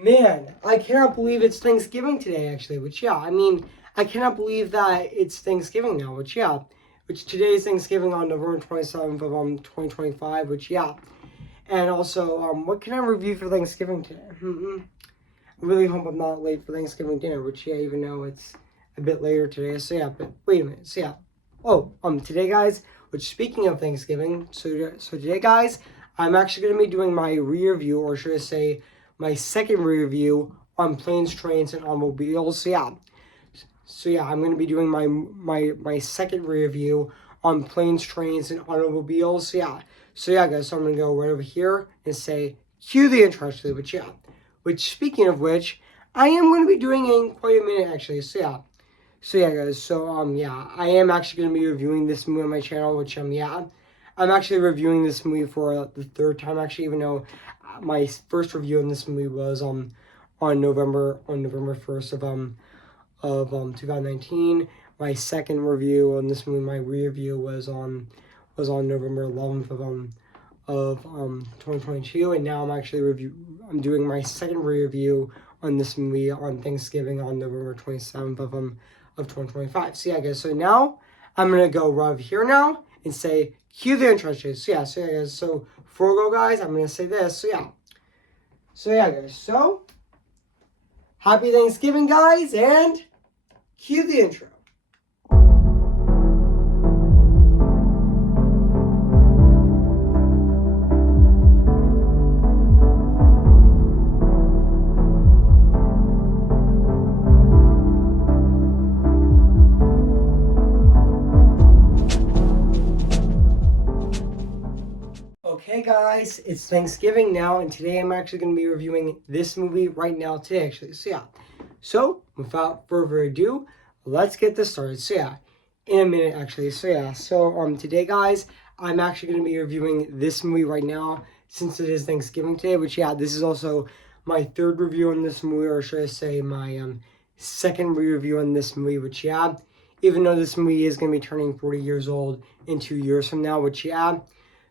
Man, I cannot believe it's Thanksgiving today, actually. Which, yeah, I mean, I cannot believe that it's Thanksgiving now. Which, yeah, which today is Thanksgiving on November 27th of 2025. Which, yeah, and also, what can I review for Thanksgiving today? I really hope I'm not late for Thanksgiving dinner. Which, yeah, even though it's a bit later today. So yeah, but wait a minute. So yeah, today, guys. Which, speaking of Thanksgiving, so today, guys, I'm actually going to be doing my re-review, or should I say, my second review on planes, trains, and automobiles. So yeah, I'm going to be doing my second review on planes, trains, and automobiles. So yeah, guys. So I'm going to go right over here and say cue the intro. Actually, which speaking of which, I am going to be doing in quite a minute actually. So yeah, guys. So I am actually going to be reviewing this movie on my channel, which I'm actually reviewing this movie for the third time actually, even though my first review on this movie was on November 1st of 2019. My second review on this movie, my re-review was on November 11th of 2022, and now I'm doing my second review on this movie on Thanksgiving on November 27th of 2025. So yeah, guys. So now I'm gonna go right over here now and say cue the intro. So yeah, guys. So before we go, guys, I'm gonna say this. So yeah, guys. So happy Thanksgiving, guys, and cue the intro. Okay, guys, it's Thanksgiving now, and today I'm actually going to be reviewing this movie right now today, actually. So without further ado, let's get this started. In a minute, actually. Today, guys, I'm actually going to be reviewing this movie right now since it is Thanksgiving today. Which, this is also my third review on this movie, or should I say my second review on this movie. Which, even though this movie is going to be turning 40 years old in 2 years from now.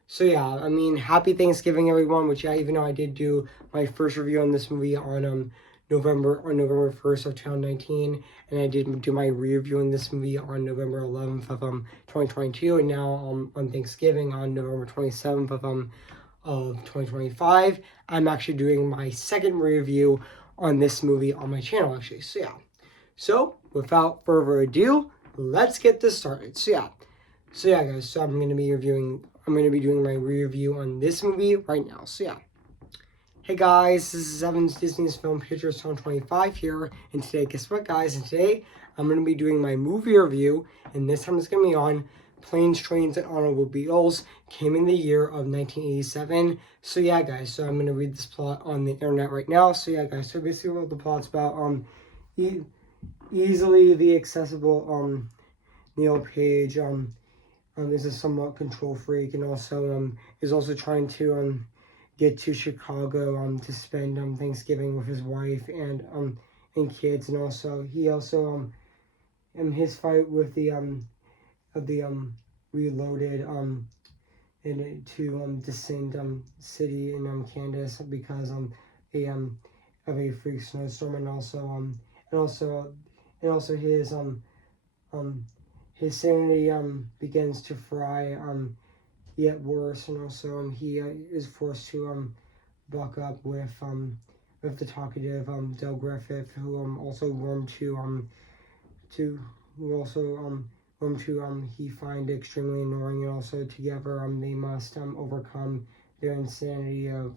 So yeah, I mean, happy Thanksgiving, everyone. Which, even though I did do my first review on this movie on November 1st of 2019, and I did do my review on this movie on November 11th of 2022, and now on Thanksgiving on November 27th of 2025, I'm actually doing my second review on this movie on my channel, actually. So without further ado, let's get this started. So yeah, guys. So I'm going to be doing my review on this movie right now. Hey guys, this is Evan's Disney's Film Pictures 2025 here, and today, guess what, guys? And today, I'm going to be doing my movie review, and this time it's going to be on Planes, Trains, and Automobiles, came in the year of 1987. So yeah, guys, so I'm going to read this plot on the internet right now. So yeah, guys, so basically what the plot's about, easily the accessible, Neil Page, is a somewhat control freak, and also is also trying to get to Chicago to spend Thanksgiving with his wife and kids, and also in his fight with the Reloaded and to descend city in Kansas because of a freak snowstorm, and also his sanity begins to fry yet worse, and also he is forced to buck up with the talkative Del Griffith, who also warmed he find extremely annoying, and also together they must overcome their insanity of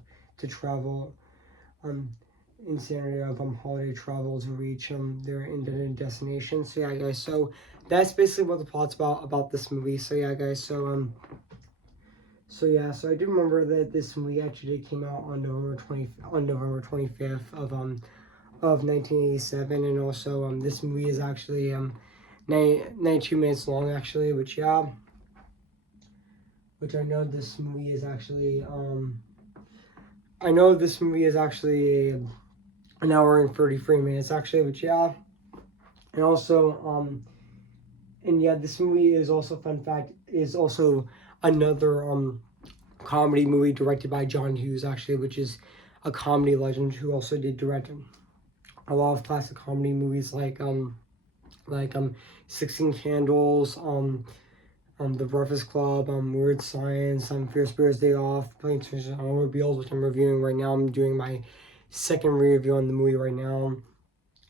holiday travel to reach their intended destination. So yeah, guys, so that's basically what the plot's about this movie. So yeah, guys, so I do remember that this movie actually came out on November 25th of 1987, and also this movie is actually 92 minutes long, actually, which I know this movie is actually an hour and 33 minutes, actually, which and also this movie is also, fun fact, is also another comedy movie directed by John Hughes, actually, which is a comedy legend who also did direct a lot of classic comedy movies like 16 Candles, The Breakfast Club, Weird Science, Fierce Bears Day Off, Planes, Trains, and Automobiles, which I'm reviewing right now. I'm doing my second review on the movie right now.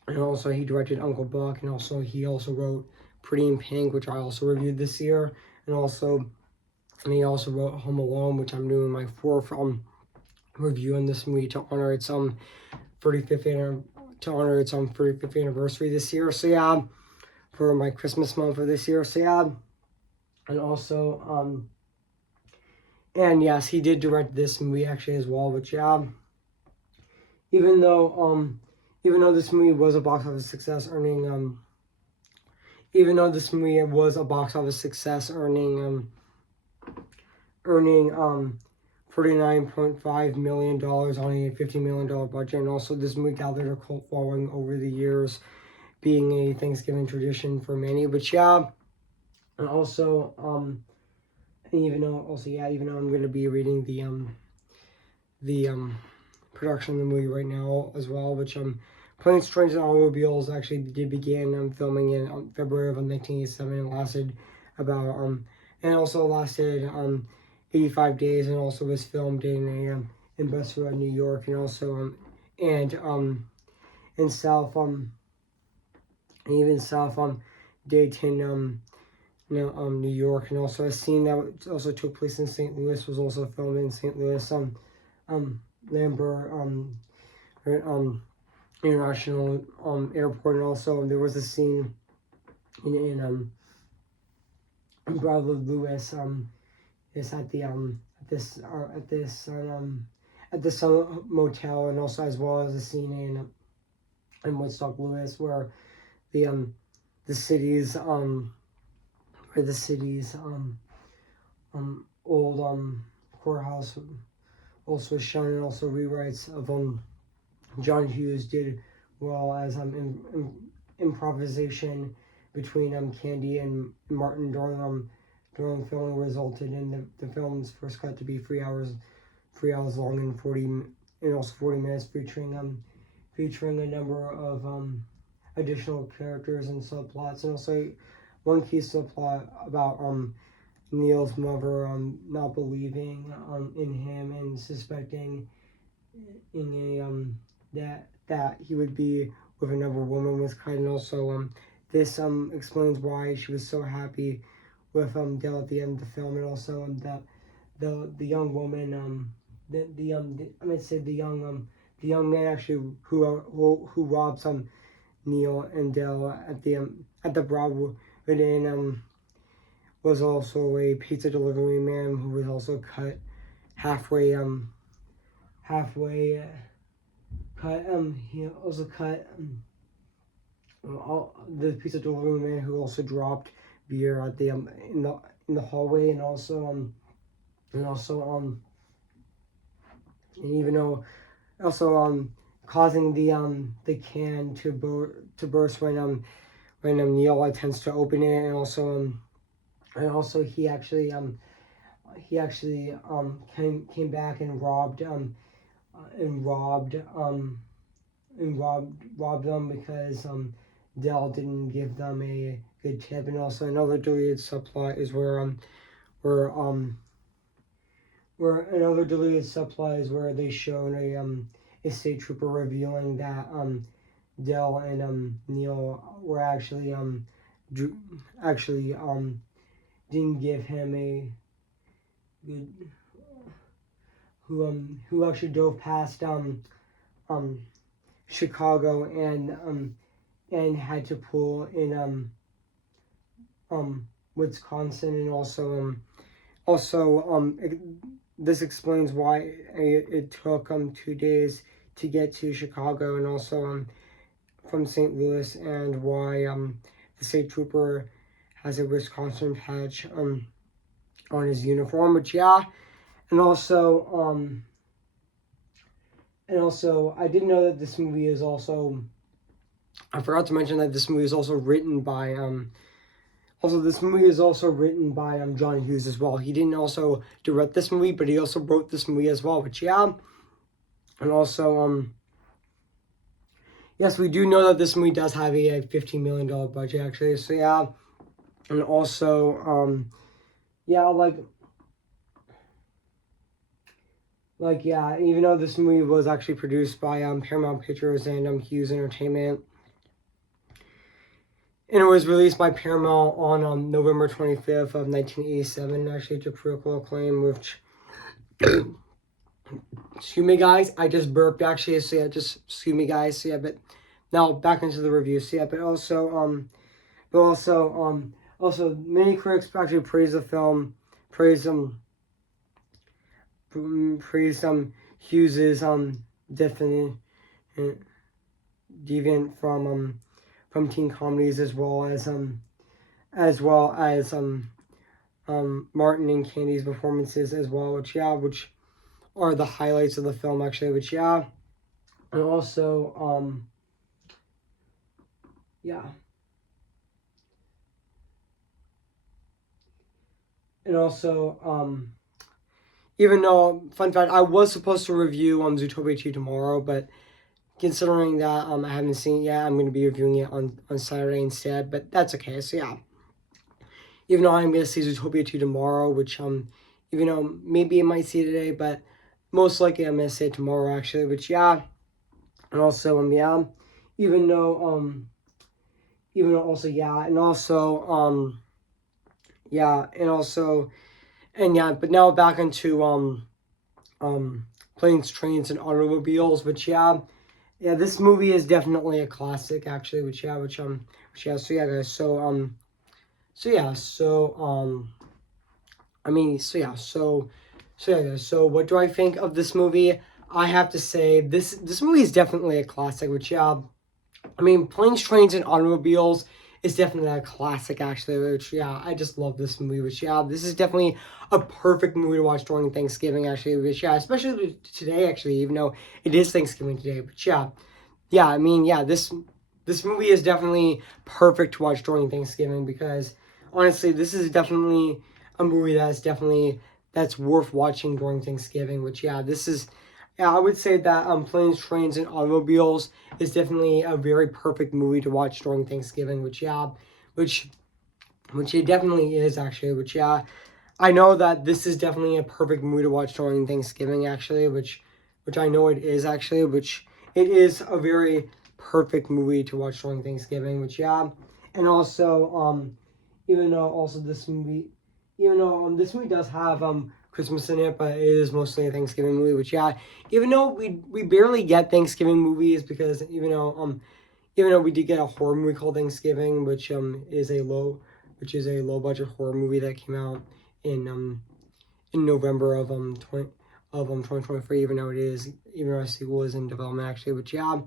And also he directed Uncle Buck, and also he also wrote Pretty in Pink, which I also reviewed this year. And he also wrote Home Alone, which I'm doing my fourth review on this movie to honor its 35th anniversary this year. So yeah, for my Christmas month for this year. So yeah, and also and yes, he did direct this movie actually as well. But yeah, even though this movie was a box office success, earning even though this movie was a box office success, earning $49.5 million on a $50 million budget, and also this movie gathered a cult following over the years, being a Thanksgiving tradition for many. But yeah, and also even though I'm going to be reading the production of the movie right now as well, which Planes, Trains, and Automobiles actually did begin filming in February of 1987 and lasted about and also lasted 85 days, and also was filmed in Westfield, New York, and also in South Dayton, New York, and also a scene that also took place in St. Louis was also filmed in St. Louis, Lambert International Airport, and also there was a scene in Brother Lewis is at the Sun Motel, and also as well as a scene in Woodstock, Lewis, where the city's old courthouse also shown, and also rewrites of John Hughes did well as improvisation between Candy and Martin during filming resulted in the film's first cut to be 3 hours long and 40 minutes, featuring a number of additional characters and subplots, and also one key subplot about Neil's mother not believing in him and suspecting that he would be with another woman was kind, and also this explains why she was so happy with Dale at the end of the film, and also the young woman the young man actually who robs Neil and Dale at the Broadwood Inn was also a pizza delivery man who was also cut halfway. He also cut the pizza delivery man who also dropped beer at the in the hallway, and even though also causing the can to burst when Neil attempts to open it, and also he actually came back and robbed them because Dell didn't give them a good tip. And also another deleted subplot is where they showed a state trooper revealing that Dell and Neil were actually didn't give him a good who actually drove past Chicago and had to pull in Wisconsin, and this explains why it took 2 days to get to Chicago, and also from St. Louis, and why the state trooper has a Wisconsin patch on his uniform. But yeah, and also I didn't know that this movie is also. I forgot to mention that this movie is also written by John Hughes as well. He didn't also direct this movie, but he also wrote this movie as well. But yeah, And also, yes, we do know that this movie does have a $15 million budget, actually. So, yeah. And also, yeah, yeah, even though this movie was actually produced by Paramount Pictures and Hughes Entertainment, and it was released by Paramount on November 25th of 1987, actually to critical acclaim, which, excuse me guys, I just burped actually, so yeah, just excuse me guys, so yeah, but now back into the review, so yeah, also many critics actually praise the film, praise Hughes's definite deviant from teen comedies as well as Martin and Candy's performances as well, which are the highlights of the film actually, and also yeah, and also even though, fun fact, I was supposed to review Zootopia 2 tomorrow, but considering that I haven't seen it yet, I'm going to be reviewing it on Saturday instead, but that's okay. So yeah, even though I'm going to see Zootopia 2 tomorrow, which even though maybe I might see it today, but most likely I'm going to see it tomorrow actually, which yeah, and also yeah, even though also yeah, and also yeah, and also and yeah, but now back into planes, trains, and automobiles, which yeah, this movie is definitely a classic actually, which yeah, so yeah guys, so yeah, I mean, so yeah guys, so what do I think of this movie? I have to say this movie is definitely a classic, which yeah, I mean, Planes, Trains, and Automobiles is definitely a classic, actually, which, yeah, I just love this movie, which, yeah, this is definitely a perfect movie to watch during Thanksgiving, actually, which, yeah, especially today, actually, even though it is Thanksgiving today, but, yeah, I mean, yeah, this movie is definitely perfect to watch during Thanksgiving because, honestly, this is definitely a movie that's worth watching during Thanksgiving, which, yeah, this is... Yeah, I would say that Planes, Trains, and Automobiles is definitely a very perfect movie to watch during Thanksgiving, which which it definitely is actually, which yeah, I know that this is definitely a perfect movie to watch during Thanksgiving actually, which I know it is actually, which it is a very perfect movie to watch during Thanksgiving, which yeah, and also even though also this movie, even though this movie does have Christmas in it, but it is mostly a Thanksgiving movie. Which yeah, even though we barely get Thanksgiving movies because even though we did get a horror movie called Thanksgiving, which is a low budget horror movie that came out in November of 2023. Even though a sequel is in development actually, which yeah,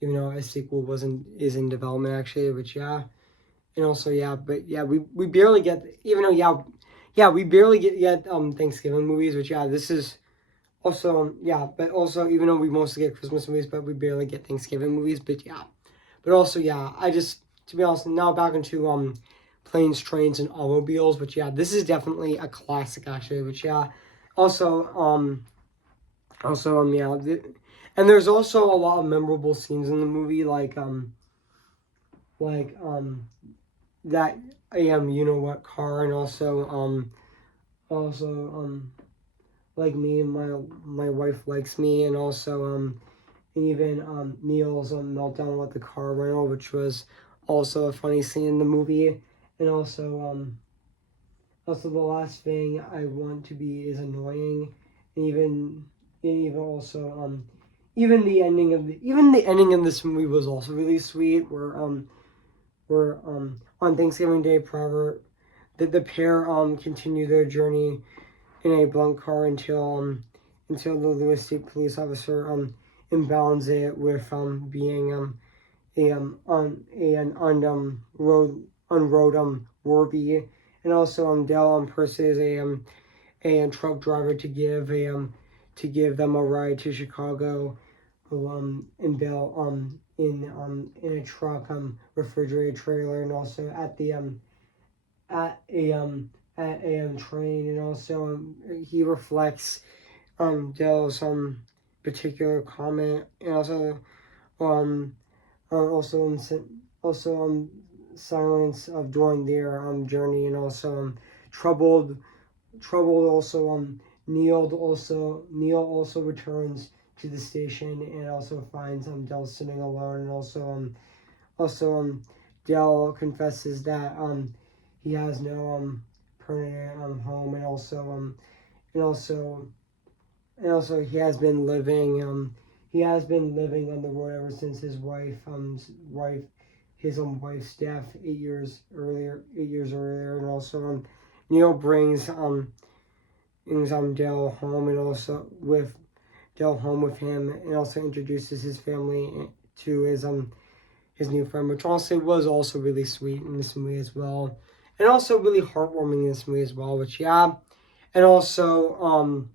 even though a sequel wasn't is in development actually, which yeah. And also, yeah, but yeah, we barely get, even though, we barely get Thanksgiving movies, which, yeah, this is also, yeah, but also, even though we mostly get Christmas movies, but we barely get Thanksgiving movies, but yeah. But also, yeah, to be honest, now back into Planes, Trains, and Automobiles, which, yeah, this is definitely a classic, actually, which, yeah, also, yeah, and there's also a lot of memorable scenes in the movie, like, that you know what car, and also like me and my wife likes me, and also even Neil's meltdown with the car rental, which was also a funny scene in the movie, and also the last thing I want to be is annoying, and even also even the ending of this movie was also really sweet, where on Thanksgiving Day, forever, the pair continue their journey in a blunt car until the Lewis State police officer imbounds it with being a on road Warby, and Dell purses a truck driver to give them a ride to Chicago, who and Bell in a truck refrigerated trailer, and also at a train, and also he reflects Dell's particular comment, and also also silence of during their journey, and also troubled also Neil also returns to the station and also finds Dell sitting alone, and also Dell confesses that he has no permanent home, and and also also he has been living on the road ever since his wife's death 8 years earlier, and also Neil brings Dell home, and also with Dell home with him, and also introduces his family to his new friend, which also was also really sweet in this movie as well, and also really heartwarming in this movie as well. Which and also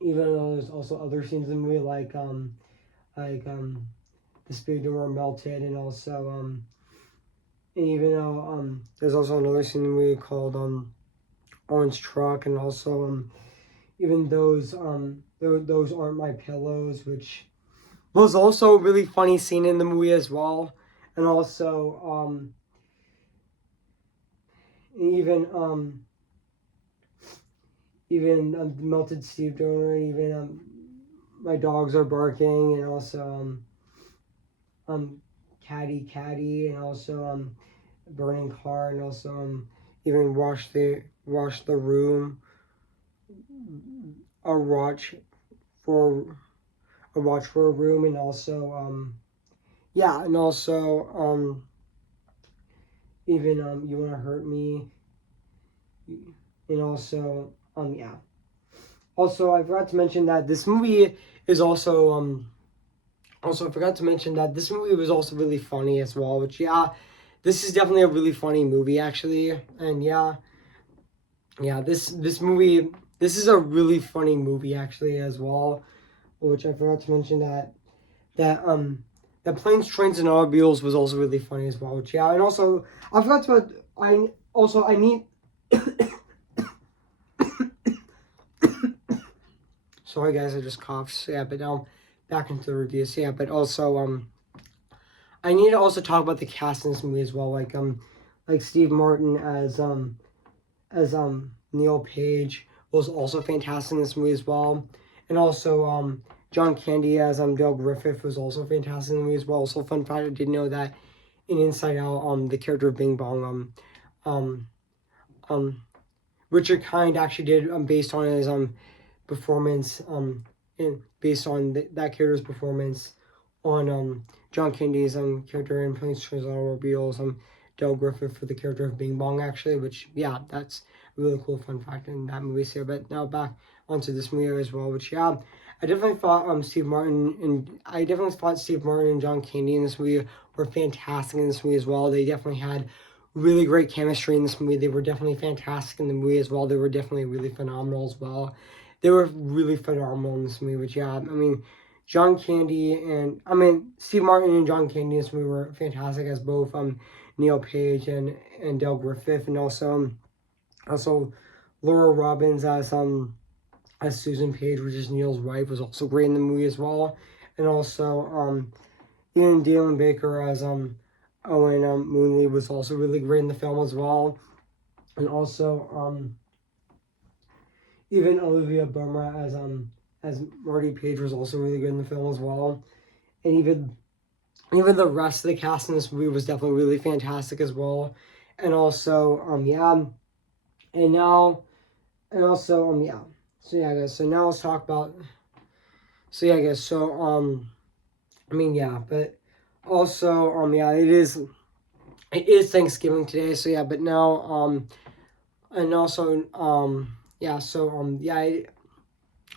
even though there's also other scenes in the movie like the speed door melted, and also and even though there's also another scene in the movie called Orange Truck, and also even those aren't my pillows, which was also a really funny scene in the movie as well, and also even melted Steve Donor, even my dogs are barking, and also Caddy, and also burning car, and also even wash the room, a watch for a room, and also and also even you wanna hurt me, and also also I forgot to mention that this movie is also I forgot to mention that this movie was also really funny as well, which this is definitely a really funny movie actually, and this movie, this is a really funny movie actually as well, which I forgot to mention that Planes, Trains, and Automobiles was also really funny as well, which and also I forgot to I need sorry guys, I just coughed. So, but now back into the review. So, but also I need to also talk about the cast in this movie as well, like Steve Martin as Neil Page was also fantastic in this movie as well, and also John Candy as Dale Griffith was also fantastic in the movie as well. Also, fun fact, I didn't know that in Inside Out, the character of Bing Bong Richard Kind actually did based on his performance and based on that character's performance on John Candy's character in Planes, Trains, and Automobiles, Dale Griffith for the character of Bing Bong actually, which that's a really cool fun fact in that movie. So, but now back onto this movie as well, which I definitely thought Steve Martin and John Candy in this movie were fantastic in this movie as well. They definitely had really great chemistry in this movie. They were definitely fantastic in the movie as well. They were definitely really phenomenal as well. They were really phenomenal in this movie, which I mean, Steve Martin and John Candy in this movie were fantastic as both Neil Page and Dale Griffith, and also Laura Robbins as Susan Page, which is Neil's wife, was also great in the movie as well, and also Ian Dalen Baker as Owen Moonley was also really great in the film as well, and also even Olivia Burma as Marty Page was also really good in the film as well, and even the rest of the cast in this movie was definitely really fantastic as well, and also and now and also so guys, so now let's talk about guys, so but also it is Thanksgiving today, so but now and also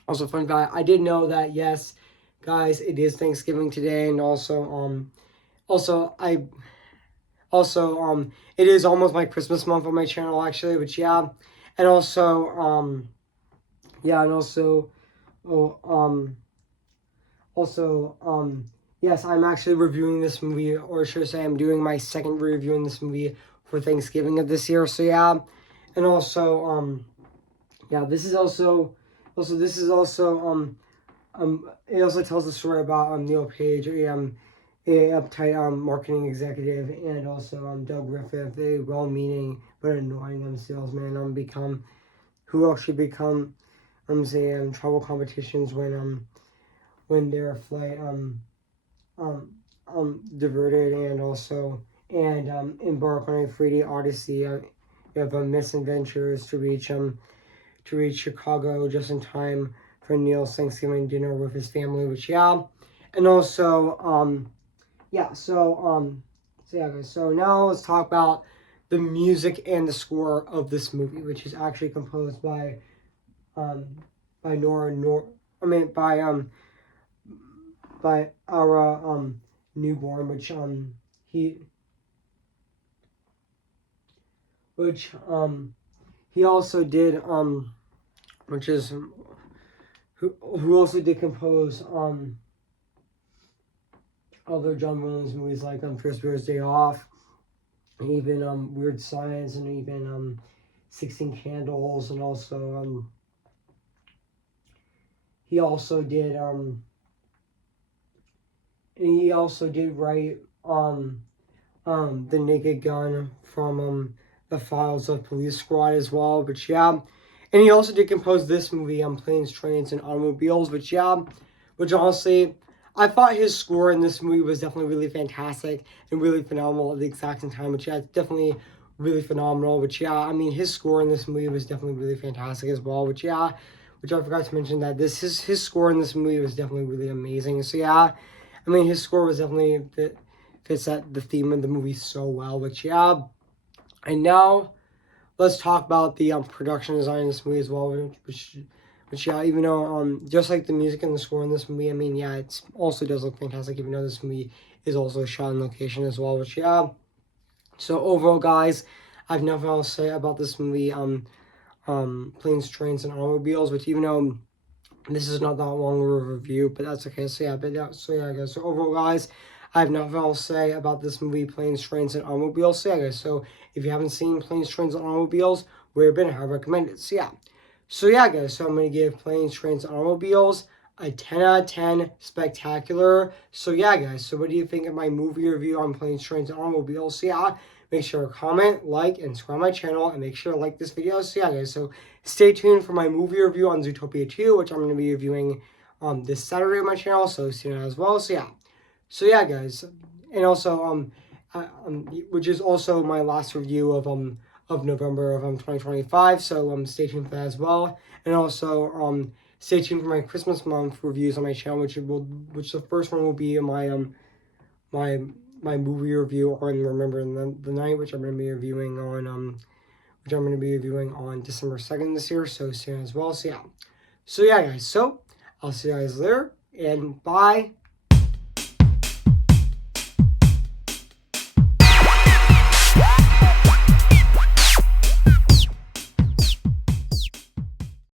also fun fact, I did know that, yes guys, it is Thanksgiving today, and also it is almost my Christmas month on my channel actually, which and also and also yes, I'm actually reviewing this movie, or should I say I'm doing my second review in this movie for Thanksgiving of this year, so and also this is also It also tells the story about Neil Page, a uptight marketing executive, and also Doug Griffith, a well-meaning but annoying salesman, who actually become say travel competitions when their flight diverted, and embark on a 3D odyssey of misadventures to reach Chicago just in time for Neil's Thanksgiving dinner with his family, which and also guys. So now let's talk about the music and the score of this movie, which is actually composed um by Nora Nor I mean by our newborn, he which he also did which is who also did compose other John Williams movies like First Bear's Day Off, and even Weird Science, and even 16 Candles, and also he also did write The Naked Gun from the Files of Police Squad as well, but and he also did compose this movie Planes, Trains, and Automobiles, which honestly, I thought his score in this movie was definitely really fantastic and really phenomenal at the exact same time, which it's definitely really phenomenal, which I mean, his score in this movie was definitely really fantastic as well, which I forgot to mention that his score in this movie was definitely really amazing, so I mean, his score was definitely fits that the theme of the movie so well, which and now let's talk about the production design in this movie as well, which even though just like the music and the score in this movie, I mean, it also does look fantastic, even though this movie is also shot in location as well, which so overall, guys, I have nothing else to say about this movie, Planes, Trains, and Automobiles, which even though this is not that long of a review, but that's okay. So guys. So overall, guys, I have nothing else to say about this movie, Planes, Trains, and Automobiles. So guys. So if you haven't seen Planes, Trains, and Automobiles, we're gonna have recommended. So guys. So I'm gonna give Planes, Trains, and Automobiles a 10 out of 10, spectacular. So guys. So what do you think of my movie review on Planes, Trains, and Automobiles? So make sure to comment, like, and subscribe my channel, and make sure to like this video. So guys. So stay tuned for my movie review on Zootopia 2, which I'm going to be reviewing this Saturday on my channel, so soon as well. So guys, and also which is also my last review of November of 2025. So stay tuned for that as well, and also stay tuned for my Christmas month reviews on my channel, which the first one will be my movie review on Remember the Night, which I'm going to be reviewing on December 2nd this year, so soon as well. So guys, so I'll see you guys later, and bye.